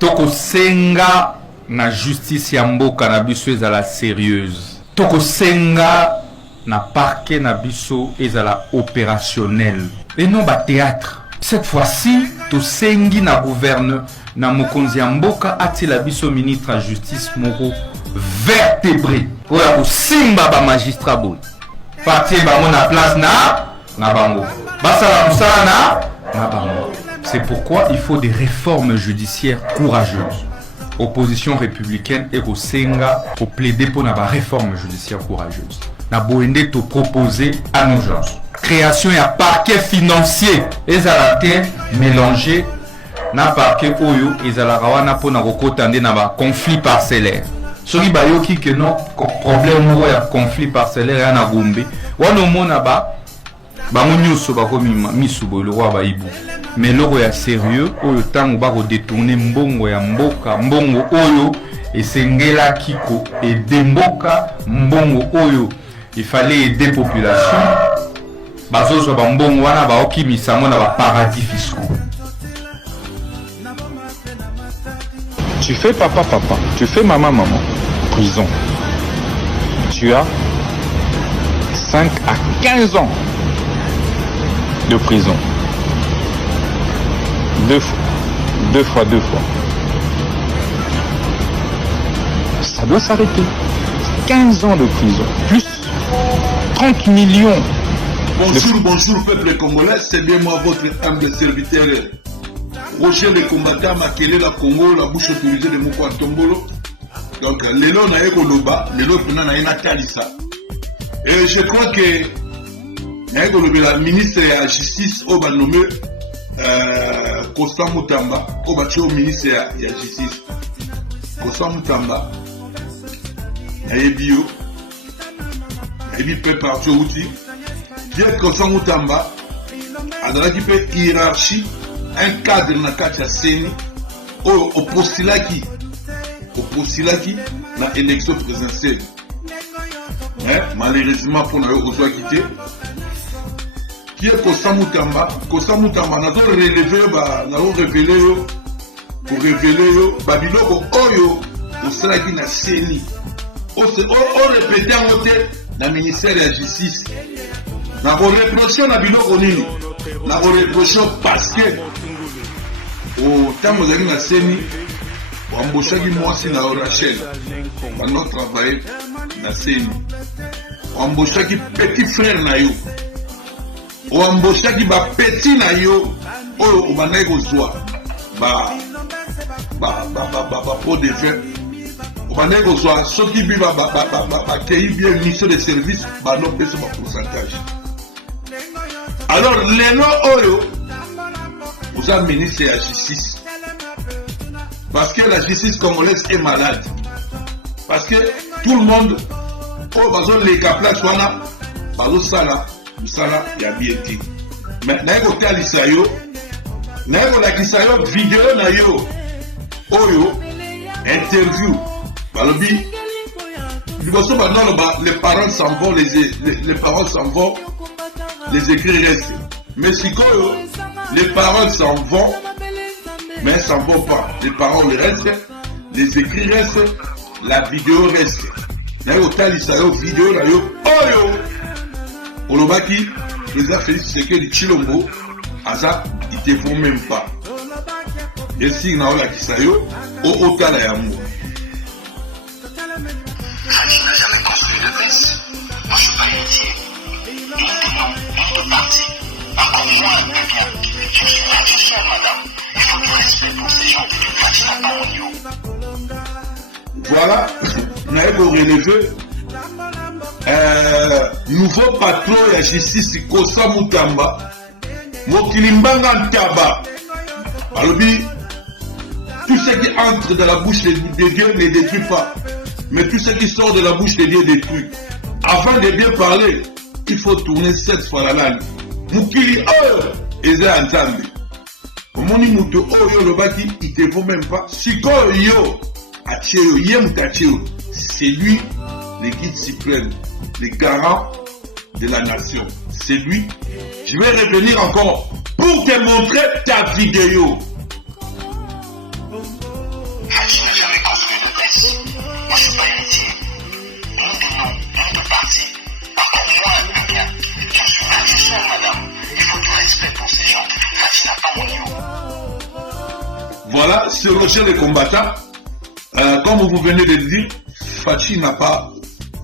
Toko senga na justice ya mboka na biso ezala sérieuse. Toko senga na parquet na biso ezala opérationnel. Et non ba théâtre. Cette fois-ci, to sengi na gouverne na mokonzi ya mboka atila biso ministre ya justice moko vertébré. Oya ko simba ba magistrat boy. Parti bango na place na bango. Basala musala na bango. C'est pourquoi il faut des réformes judiciaires courageuses. Opposition républicaine et au Senga pour plaider pour la réforme judiciaire courageuse. Na boende to proposer à nos gens. Création et parquet financier. Ezalate mélangé na parquet oyo ezalaka wana pour na kokotande na ba conflit parcellaire. Soki bayoki que non problème ou ya conflit parcellaire ya na gombe. Wana mona ba nyuso bakomi misubo le roi baibu. Mais loko ya sérieux oyo tango bako détourner mbongo ya mboka mbongo oyo esengela kiko et demboka mbongo oyo il fallait aider population bazozo ba mbongo wana ba okimisa mona ba paradis fiscaux. Tu fais papa, tu fais maman, prison. Tu as 5 à 15 ans de prison. Deux fois. Ça doit s'arrêter. 15 ans de prison, plus 30 millions. Bonjour peuple congolais, c'est bien moi votre humble serviteur. Rocher le combattant Makelela Congo, la bouche autorisée de Moko Tombolo. Donc, l'élo na eko loba, l'élo pena na ena kalisa. Et je crois que na eko loba la ministre de la justice au ba nommé Constant Mutamba, au ba au ministre de la justice. Constant Mutamba, na ebio, na ebi pe parti outi. Pierre Constant Mutamba, a dans qui peut hiérarchie. Un cadre na kati ya seni au postilaki na élection présidentielle. Malheureusement pour nous aux quitté qui est Constant Mutamba nazo révéler yo pour révéler yo babiloko oyo osalaki na seni o répéter en côté na ministère de la justice na reprocher na biloko nini na reprocher parce que au temps où on a seni on embauchaki mwasi na Rachel pendant travailler na seni on embauchaki petit frère na yo on embauchaki ba petit na yo oyo obandaki kozwa ba pot de fer obandaki kozwa soki bi bakei bien mission de service banopesa ba pourcentage. Alors lelo oyo vous avez ministre de la justice. Parce que la justice congolaise est malade. Parce que tout le monde, oh, les caplaces, sala, il y a bien dit. Mais, n'ayez pas l'Isayo, n'ayez pas l'Isayo, vidéo, n'ayez oyo, interview, balobi, les parents s'en vont, les parents s'en vont, les écrits restent. Mais si quoi, les paroles s'en vont, mais elles s'en vont pas. Les paroles restent, les écrits restent, la vidéo reste. D'ailleurs, au vidéo, là, yo, Olobaki, les Félix Tshisekedi Tshilombo, Aza, ils te font même pas. Et si on a la Kisayo, au Tala Yamour. Fanny n'a jamais construit de messe. Moi, je suis pas héritier. Nous tenons deux partis. Par contre, moi, je suis attention, madame. Il faut du respect pour ces gens qui pratiquent la parole. Voilà, on a relevé nouveau patron de la justice, Constant Mutamba, Mokilimbanga Ntaba. Alors, tout ce qui entre dans la bouche de Dieu ne détruit pas, mais tout ce qui sort de la bouche de Dieu détruit. Afin de bien parler, il faut tourner 7 fois la langue. Mukili Eza Nzambe. Moni Muto Oyo Lobaki, il te faut même pas. Siko Yo, Acheo, Yem Tacheo, c'est lui le guide suprême, le garant de la nation. C'est lui. Je vais revenir encore pour te montrer ta vidéo. Voilà, c'est Roger le combattant. Comme vous venez de le dire, Fachi n'a pas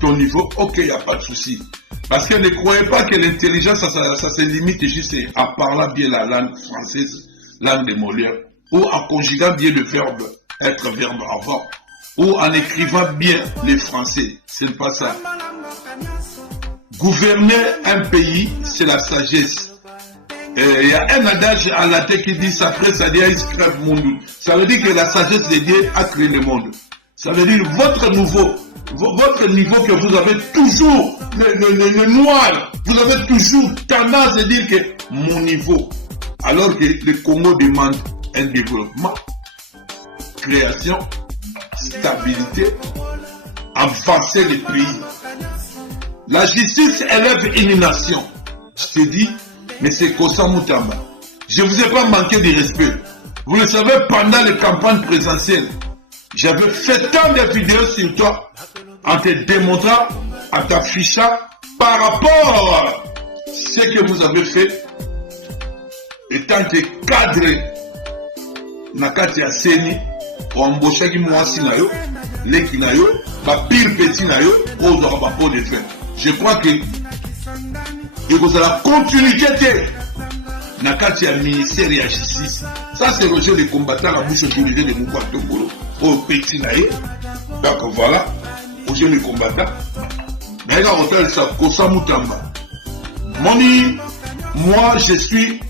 ton niveau. Ok, il n'y a pas de souci. Parce que ne croyez pas que l'intelligence, ça se limite juste en parlant bien la langue française, langue de Molière, ou en conjuguant bien le verbe, être verbe avant, ou en écrivant bien les français. Ce n'est pas ça. Gouverner un pays, c'est la sagesse. Il y a un adage en latin qui dit ça fait ça dit monde. Ça veut dire que la sagesse de Dieu a créé le monde. Ça veut dire votre niveau que vous avez toujours le noir, vous avez toujours tendance à dire que mon niveau, alors que le Congo demande un développement, création, stabilité, avancer le pays. La justice élève une nation. Je te dis, mais c'est Kossa Moutamba. Je ne vous ai pas manqué de respect. Vous le savez, pendant les campagnes présidentielles, j'avais fait tant de vidéos sur toi en te démontrant, en t'affichant par rapport à ce que vous avez fait, étant que cadre Nakati ya Seni, pour embaucher qui moi si na yo, l'équipe na yo, ba pire petit na yo, aux aura pas de faire. Je crois que il y a la continuité de Nakati ya ministère de la justice. Ça c'est Roger le combattant la bouche autorisée de Moukou Atombolo au petit na yo. Donc voilà, Roger le combattant. Mais là on t'a ça Kossa Moutamba. Moi je suis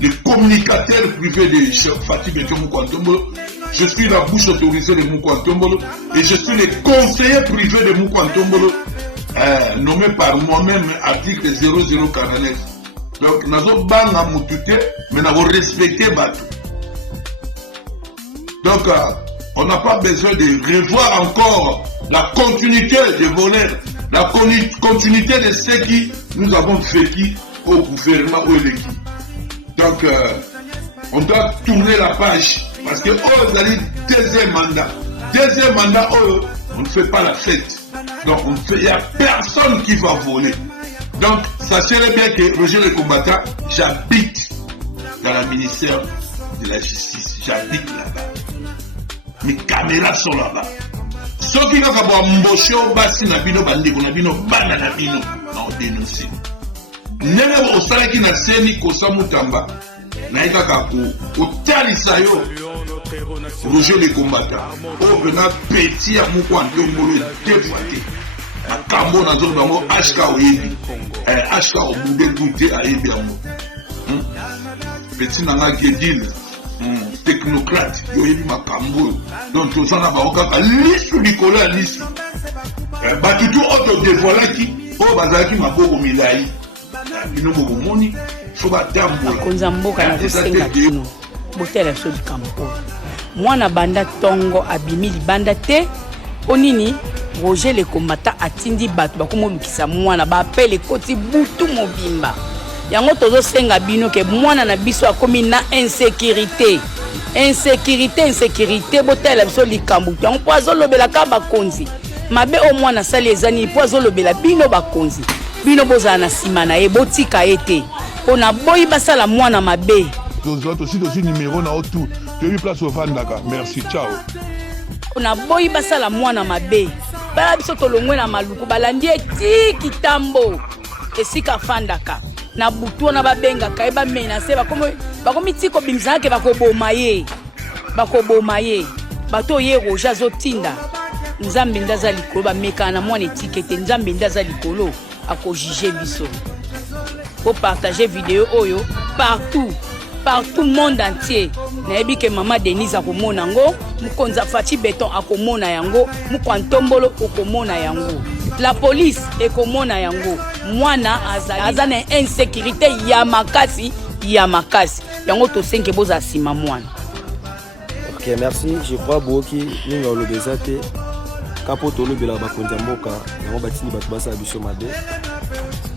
le communicateur privé de Fatih Betio Moukou Atombolo. Je suis la bouche autorisée de Moukou Atombolo et je suis le conseiller privé de Moukou Atombolo, nommé par moi-même article 0049. Donc, nous avons banga moutouté, mais nous avons respecté Batou. Donc, on n'a pas besoin de revoir encore la continuité des voleurs, la continuité de ce qui nous avons vécu au gouvernement ou l'équipe. Donc, on doit tourner la page. Parce que oh, vous deuxième mandat. Deuxième mandat, oh, on ne fait pas la fête. Donc, il n'y a personne qui va voler. Donc, sachez bien que Roger le combattant, j'habite dans le ministère de la justice. J'habite là-bas. Mes caméras sont là-bas. Ceux qui ont embauché au bassin, nabino bandeko, nabino bana nabino, non dénoncé. Nene au salaire qui n'a seni Kossa Moutamba. Naïka Kakou, au Talisayo, Roger le combattant, au venant petit à Moukou Atombolo défaté. À Kambo, dans un moment, HK au Yebi, HK au Boudé Goûté à Yebi. Petit Nanga Guédine, technocrate, Yebi Makambo. Donc, tout ça n'a pas aucun cas, lisse Nicolas, lisse. Batutu auto dévoilé qui, au Bazaki Maboko Milaï, Binobo Moni. bakonza mboka na kosenga kino botela so likambo mwana banda tongo abimi libanda te onini Roger le combattant atindi bato bakomolukisa mwana bapele koti butu mobimba yango tozosenga bino ke mwana na biso akomi na insécurité botela biso likambo yango po azolobela ka bakonzi mabe o mwana sali ezani po azolobela bino bakonzi bino bozala na nsima na ye botika ye te on a boyi basala mwana mabe. Nous autres aussi numéro na autour. Tu as eu place au Vandaka. Merci, ciao. On a boyi basala mwana mabe. Bala biso tolongwe na maluku balandi eti kitambo. Esika Fandaka. Na butu na babenga kaiba menase bakomi tiko bimza ke bakoboma ye. Bato ye Roger zotinda. Nzambe ndaza likolo ba meka na mwana etikete nzambe ndaza likolo ako juger biso. Pour partager vidéo oyo partout monde entier. Nayebi ke mama Denise akomona yango, mukonza Fachi Beton akomona yango, Moukou Atombolo akomona yango. La police ekomona yango. Mwana aza na insécurité ya makasi. Yango to senke boza sima mwana. OK, merci. Je crois boki ningo lobezate. Kapoto lobela bakonza mboka, yango batini bato basa biso mabe.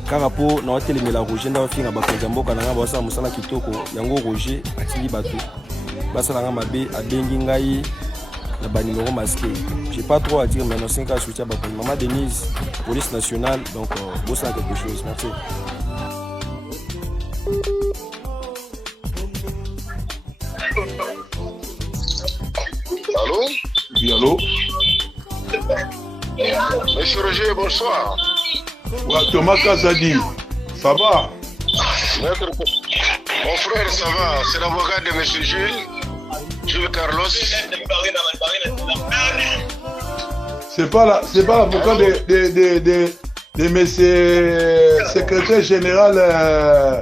Karapo na hôtel Mela Roger na finga bakonza mboka na ngaba basa musala kitoko yango Roger atili bato basa na ngama mabe abengi ngai na ba numéro masqué. J'ai pas trop à dire mais non 5 ans soutien ba maman Denise police nationale donc bossa quelque chose. Merci. Allô? Oui, allô? Monsieur Roger, bonsoir. Ouais, Thomas Kazadi, ça va? Maître, mon frère, ça va. C'est l'avocat de monsieur Jules Carlos. C'est pas l'avocat de monsieur secrétaire général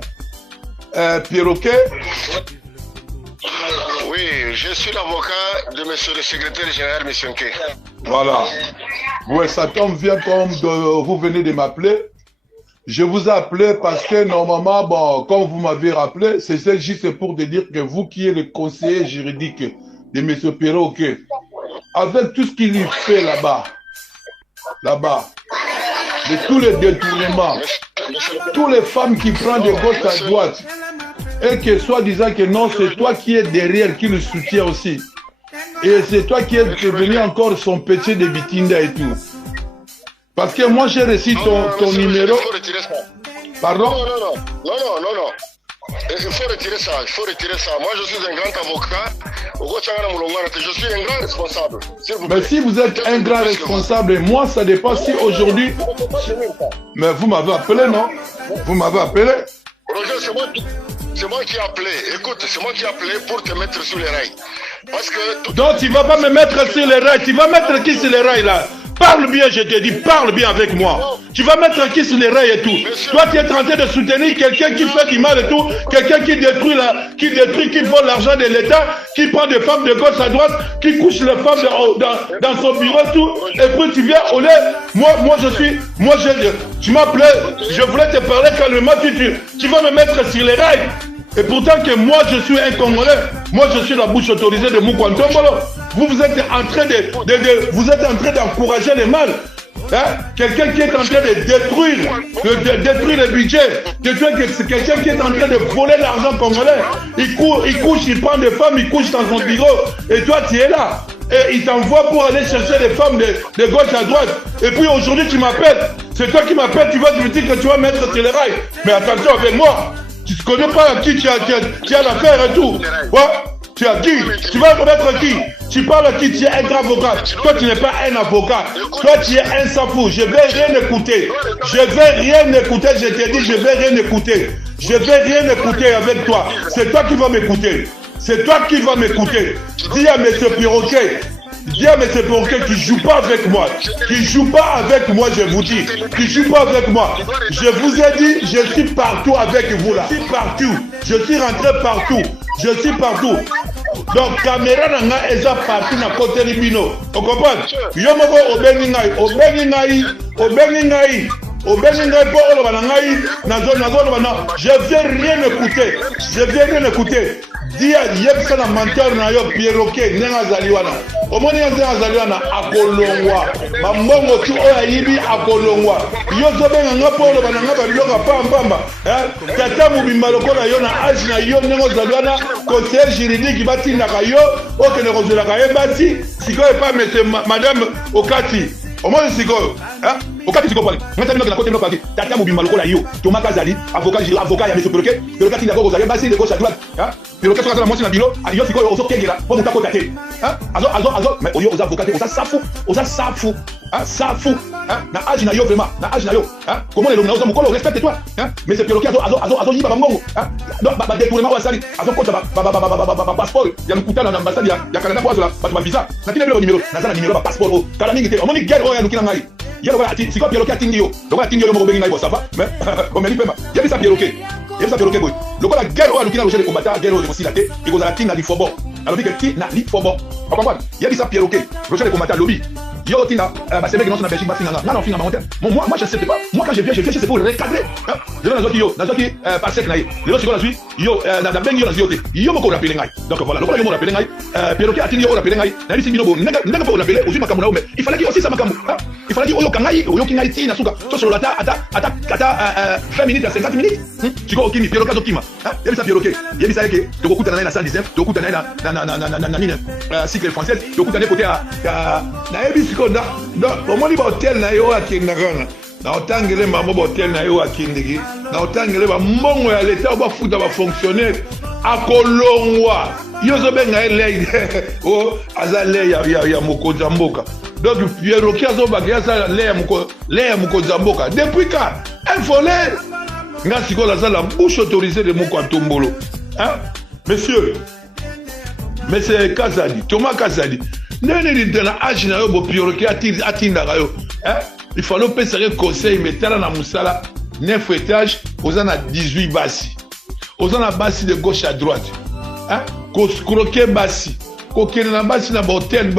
Perroquet? Oui, je suis l'avocat de monsieur le secrétaire général Missionke. Voilà. Ouais, ça tombe bien comme vous venez de m'appeler. Je vous ai appelé parce que normalement, bon, comme vous m'avez rappelé, c'est juste pour te dire que vous qui êtes le conseiller juridique de M. Perroquet, avec tout ce qu'il lui fait là-bas, de tous les détournements, toutes les femmes qui prennent de gauche à droite, et que soi-disant que non, c'est toi qui es derrière, qui le soutient aussi. Et c'est toi qui es devenu encore son petit de Bitinda et tout. Parce que moi j'ai reçu ton numéro. Pardon? Non. Il faut retirer ça, Moi je suis un grand avocat. Je suis un grand responsable. Mais si vous êtes un grand responsable, moi ça dépend si aujourd'hui. Mais vous m'avez appelé, non? Vous m'avez appelé? Roger, c'est moi qui ai appelé. Écoute, c'est moi qui ai appelé pour te mettre sur les rails. Parce que... Donc tu vas pas me mettre sur les rails. Tu vas mettre qui sur les rails là? Parle bien, je te dis, parle bien avec moi. Tu vas mettre qui sur les rails et tout. Toi, tu es en train de soutenir quelqu'un qui fait du mal et tout, quelqu'un qui détruit, qui vole l'argent de l'État, qui prend des femmes de gauche à droite, qui couche les femmes dans son bureau et tout. Et puis tu viens au lait. Tu m'appelais, je voulais te parler calmement, tu vas me mettre sur les rails. Et pourtant que moi je suis un Congolais, moi je suis la bouche autorisée de Moukwantombolo. Vous êtes en train d'encourager les mal. Hein? Quelqu'un qui est en train de détruire le budget, c'est quelqu'un qui est en train de voler l'argent congolais. Il couche, il prend des femmes, il couche dans son bureau. Et toi tu es là. Et il t'envoie pour aller chercher des femmes de gauche à droite. Et puis aujourd'hui tu m'appelles. C'est toi qui m'appelles, tu vas te dire que tu vas mettre sur les rails. Mais attention avec moi. Tu ne connais pas à qui tu as l'affaire et tout. Ouais. Tu as qui? Tu vas remettre qui? Tu parles à qui? Tu es un grand avocat. Toi, tu n'es pas un avocat. Toi, tu es un sapou. Je ne vais rien écouter. Je te dis, je ne vais rien écouter. Je ne vais rien écouter avec toi. C'est toi qui vas m'écouter. Dis à M. Perroquet. Dis à M. Perroquet qui ne joue pas avec moi. Je vous dis. Qui ne joue pas avec moi. Je vous ai dit, je suis partout avec vous là. Je suis rentré partout. Donc, caméra nanga eza partout na côté libino. Vous comprenez? Yo moko obengi ngai pour oloba na ngai nazo je vais rien écouter. Dia yebisa na menteur na yo Perroquet nenga zali wana. Omoni nzenga zali wana akolongwa. Bambongo tu oya yibi akolongwa. Yo zobenga nga po oloba na nga ba biloko pamba. Tata mubimba lokola yo na age na yo nengo zali wana conseiller juridique batindaka yo okende kozolaka ye bati sikoyo pa madame Okati. Omoni sikoyo, Okati sikoyo pale. Ngata bino na côté nokaki. Tata mubimba lokola yo. Thomas Kazali, avocat ya M. Perroquet. Perroquet tinda ko kozali basi de gauche à droite. Perroquet soka na mwasi na bilo, yo sikoyo ozokengela po muta kota te. Azo mais oyo oza avocat, oza safu. Safu. Na age na yo vraiment, na age na yo. Comment les lomna oza mukolo respecte-toi. Mais c'est Perroquet azo yiba bangongo. Donc ba détournement wasali, azo kota ba passeport. Ya mkuta na ambassade ya Canada kwa zola, ba visa. Na kile le numéro, na zala numéro ba passeport. Kala mingi te, omoni gel oya lukina ngai. Yelo ba ati sikoyo Perroquet atindi yo. Donc atindi yo mo bengi ngai bo ça va. Mais omeli pema. Yebi sa Perroquet. Boy. Lokola guerre oya lukina roger de combattant, guerre de aussi la tête, et kozala tinga li fobo. Alors dit que ti na li fobo. Pas comprendre. Yebi sa Perroquet, roger de combattant lobby. Yo tina ba c'est vrai que non na Belgique ba finanga. Non finanga monter. Moi je sais pas. Moi quand je viens c'est pour recadrer. Je na zoki pas sec na yi. Le siko la suite yo na bengi yo na ziote. Yo moko rappeler ngai. Donc voilà, lokola yo mo rappeler ngai. Perroquet atini yo rappeler ngai. Na bisi binobo ndanga po rappeler aussi makambo na mais il fallait que aussi ça makambo. Il fallait dire oyo kangai, oyo kingai ti na suka. To solo ata 20 minutes à 50 minutes. Tu go okimi Perroquet okima. Yebi sa Perroquet. Yebi sa yeke to kokuta na 119, to kokuta na mine cycle française, to kokuta na côté na yebi sikonda. Donc omoni ba hotel na yo akindaka na otangele mamo ba hotel na yo akindiki. Na otangele ba mbongo ya l'État ba futa ba fonctionnaire akolongwa. yo ozobenga lei o aza lei ya mokonzi ya mboka donc Pierroki azobaka aza lei ya mokonzi ya mboka depuis quand infolaire nga sikoyo aza la bouche autorisée de moko ya Tombolo monsieur Kazadi Thomas Kazadi ndenge nini na age na yo bo Pierroki atindaka yo il fallait opesa ke conseil metala na musala 9 étages oza na 18 basi oza na basi de gauche à droite croquer basi kokende na basi na botel